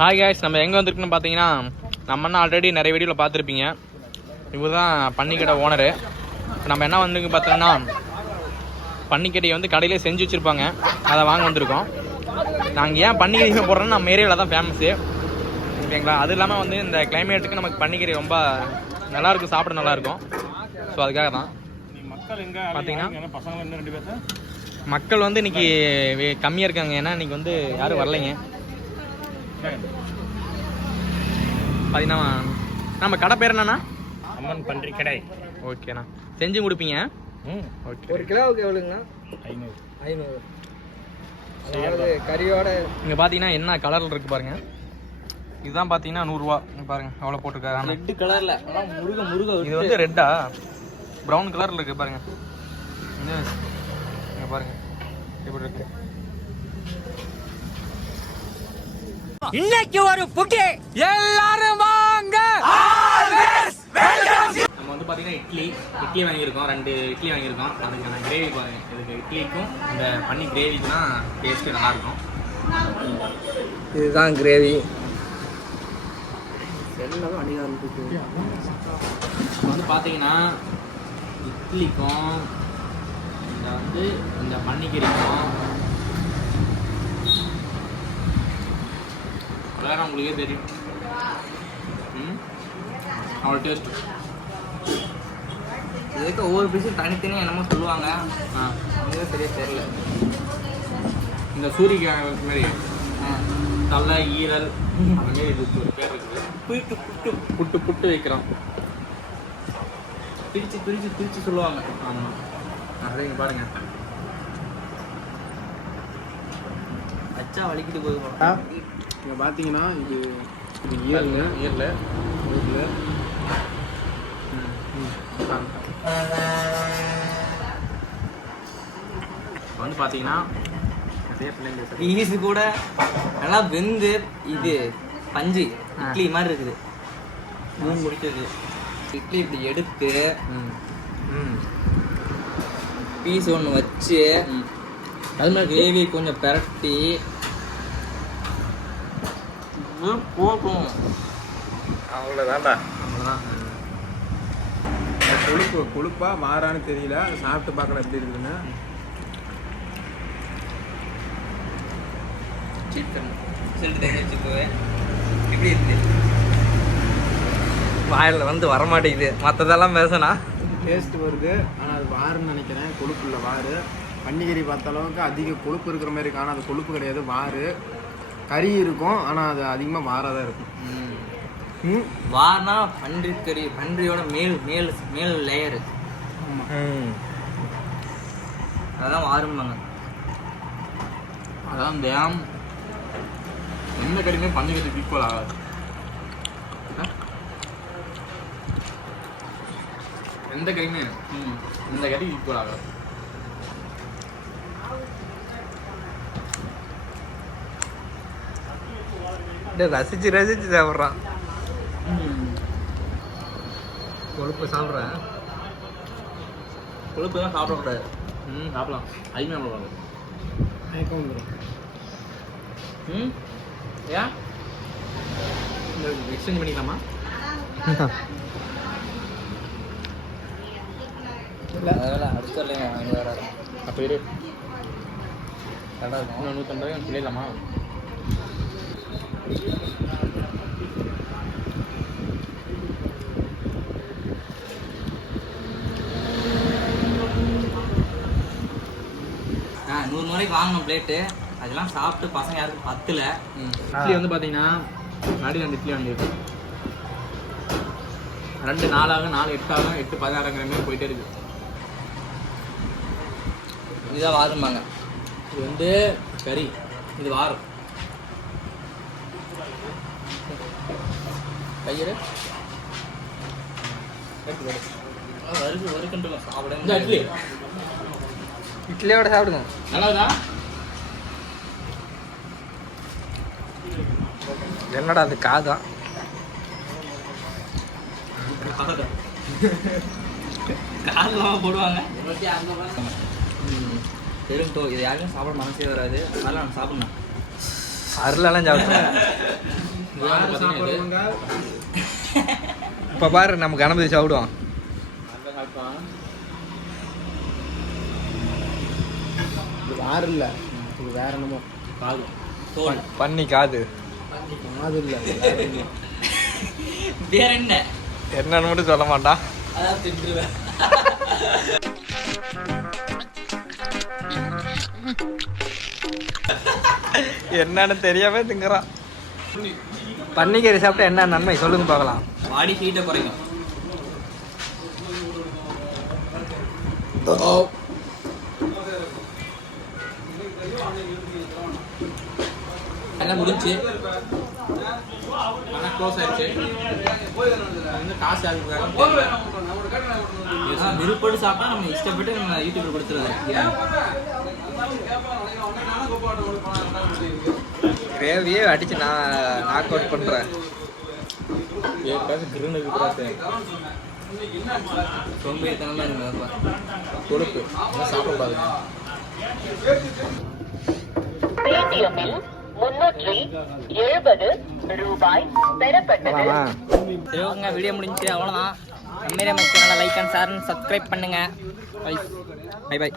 Hi guys, நம்ம எங்கே வந்திருக்குன்னு பார்த்தீங்கன்னா நம்ம என்ன ஆல்ரெடி நிறைய வீடியோவில் பார்த்துருப்பீங்க. இவர் தான் பன்னிக்கடை ஓனரு. நம்ம என்ன வந்துருக்கு பார்த்தோம்னா பன்னிக்கடையை வந்து கடையிலே செஞ்சு வச்சுருப்பாங்க, அதை வாங்க வந்திருக்கோம். நாங்கள் ஏன் பன்னிக்கறி போடுறோன்னா நம்ம ஏரியாவில் தான் ஃபேமஸ்ஸு, ஓகேங்களா. அது இல்லாமல் வந்து இந்த கிளைமேட்டுக்கு நமக்கு பன்னிக்கறி ரொம்ப நல்லாயிருக்கும், சாப்பிட நல்லாயிருக்கும். ஸோ அதுக்காக தான். பார்த்தீங்கன்னா மக்கள் வந்து இன்னைக்கு கம்மியாக இருக்காங்க, ஏன்னா இன்னைக்கு வந்து யாரும் வரலைங்க. பார்த்தீங்கன்னா நம்ம கடை பேர் என்னண்ணா? அம்மன் பன்றி கடை. ஓகேண்ணா, செஞ்சு கொடுப்பீங்க. ஓகே. ஒரு கிலோவுக்கு எவ்வளோங்கண்ணா? 500. அதாவது கறியோட. இங்கே பார்த்தீங்கன்னா என்ன கலரில் இருக்குது பாருங்க. இதுதான் பார்த்தீங்கன்னா 100 ரூபா. பாருங்க எவ்வளோ போட்டிருக்காரு. ரெட் கலரில் முருக. இது வந்து ரெட்டா ப்ரௌன் கலரில் இருக்குது பாருங்க. இங்கே பாருங்க எப்படி இருக்கு. இன்னைக்கு ஒரு புகே எல்லாரும் வாங்க. நம்ம வந்து பார்த்தீங்கன்னா இட்லி வாங்கியிருக்கோம், 2 இட்லி வாங்கியிருக்கோம். அதுக்கான கிரேவி பாருங்க. இதுக்கு இட்லிக்கும் இந்த பன்னி கிரேவிக்கு தான் டேஸ்ட்டு நல்லாயிருக்கும். இதுதான் கிரேவி. வந்து பார்த்தீங்கன்னா இட்லிக்கும் இந்த பன்னிக்கறிக்கும் அதான் உங்களுக்கே தெரியும். அவ்வளோ டேஸ்ட். இதுக்கு ஒவ்வொரு பீஸும் தனித்தனியாக என்னமோ சொல்லுவாங்க, சரியாக தெரியல. இந்த சூரியக்காய் மாதிரி தலை ஈரல் அந்த மாரி இதுக்கு ஒரு பேர் இருக்குது. புட்டு வைக்கிறோம். பிரித்து சொல்லுவாங்க. ஆமாம், நிறைய பாருங்க. அச்சா வலிக்கிட்டு போகுது. இங்கே பார்த்தீங்கன்னா இது ஈரல் வந்து பார்த்தீங்கன்னா ஈஸு கூட நல்லா வெந்து இது பஞ்சு இட்லி மாதிரி இருக்குது. முடிச்சது இட்லி இப்படி எடுத்து பீஸ் ஒன்று வச்சு அது மாதிரி கிரேவி கொஞ்சம் பிரட்டி போகும். அவ்வளோதான்டா. கொழுப்பா மாறான்னு தெரியல, சாப்பிட்டு பார்க்கலாம் எப்படி இருக்குதுன்னு. எப்படி இருக்கு? வாயில் வந்து வரமாட்டேங்குது. மற்றதெல்லாம் பேசினா டேஸ்ட் வருது, ஆனால் அது வாருன்னு நினைக்கிறேன். கொழுப்பு இல்லை வாரு. பன்னிக்கறி பார்த்த அளவுக்கு அதிக கொழுப்பு இருக்கிற மாதிரி இருக்கு, ஆனால் அது கொழுப்பு கிடையாது, வாரு. கறி இருக்கும், ஆனால் அது அதிகமாக வாராக தான் இருக்கும். வார்னா பன்றிக்கறி, பன்றியோட மேல் லேயரு. அதான் வாரும்பாங்க. அதான் தேம் எந்த கறியுமே பன்னிக்கறிக்கு ஈக்குவல் ஆகாது. எந்த கறியுமே இந்த கறிக்கு ஈக்குவல் ஆகாது. ரசிச்சு சாப்பிட்றான். கொழுப்பு சாப்பிட்றேன். கொழுப்பு தான் சாப்பிடக்கூடாது. சாப்பிடலாம், அதிகமாக சாப்பிடக்கூடாது. மயக்கம் வந்துடும். ஏன் இந்த எக்ஸ்சேஞ்ச் பண்ணிக்கலாமா? அதெல்லாம் அடுத்த இல்லைங்க, அங்கே வேற அப்போ இரு, கரெக்டாக இருக்கும். இன்னும் 150 சொல்லிடலாமா? $100 வாங்கணும் பிளேட்டு. அதெல்லாம் சாப்பிட்டு பசங்க யாருக்கும் பத்தல. இட்லி வந்து பார்த்தீங்கன்னா மறுபடியும் 2 இட்லி வாங்கியிருக்கு. 2 4 ஆகும், 4 8 ஆகும், 8 16 மாதிரி போயிட்டே இருக்கு. இதுதான் வாரும்பாங்க. இது வந்து கறி, இது வாரம். கயிறு வறுக்கின்ற சாப்பிட இட்லி இட்லியோட சாப்பிடுங்க. நல்லாதா? என்னடா அது காதா? காதெல்லாம் போடுவாங்க. தெரியும், இது யாருக்கும் சாப்பிட மனசே வராது. அதெல்லாம் நான் சாப்பிடணும். அருளெல்லாம் சாப்பிட்டேன். வாறு சாப்பிடுறவங்க இப்போ பாரு நம்ம கணபதி சாப்பிடுவோம். இது வாறு இல்லை, இது வேற என்னமோ காது தோல் பண்ணி காது காது இல்லை, வேற என்ன என்னன்னு மட்டும் சொல்ல மாட்டான். அதான் தின்றுவேன். என்னன்னு தெரியாம திங்குறான். பன்னிக்கறி சாப்பிட்டா என்ன நன்மை சொல்லுங்க பார்க்கலாம். பாடி ஹீட்டை குறைக்கும். என்ன முடிஞ்சு ஆனால் க்ளோஸ் ஆயிடுச்சு. காசு விருப்பப்பட்டு சாப்பிட்டா நம்ம இஷ்டப்பட்டு நம்ம யூடியூப்ல கொடுத்துருவோம். கிரேவியே அடிச்சு நான் நாக் அவுட் பண்றேன். சோம்பேறித்தனமா இருக்கு. கொழுப்பு சாப்பிடக்கூடாது. பேடிஎம்மில் 370 ரூபாய் பெறப்பட்டது. சரி ஓகேங்க, வீடியோ முடிஞ்சு அவ்வளோதான். நம்ம சேனலை like and share and subscribe பண்ணுங்க. Bye by.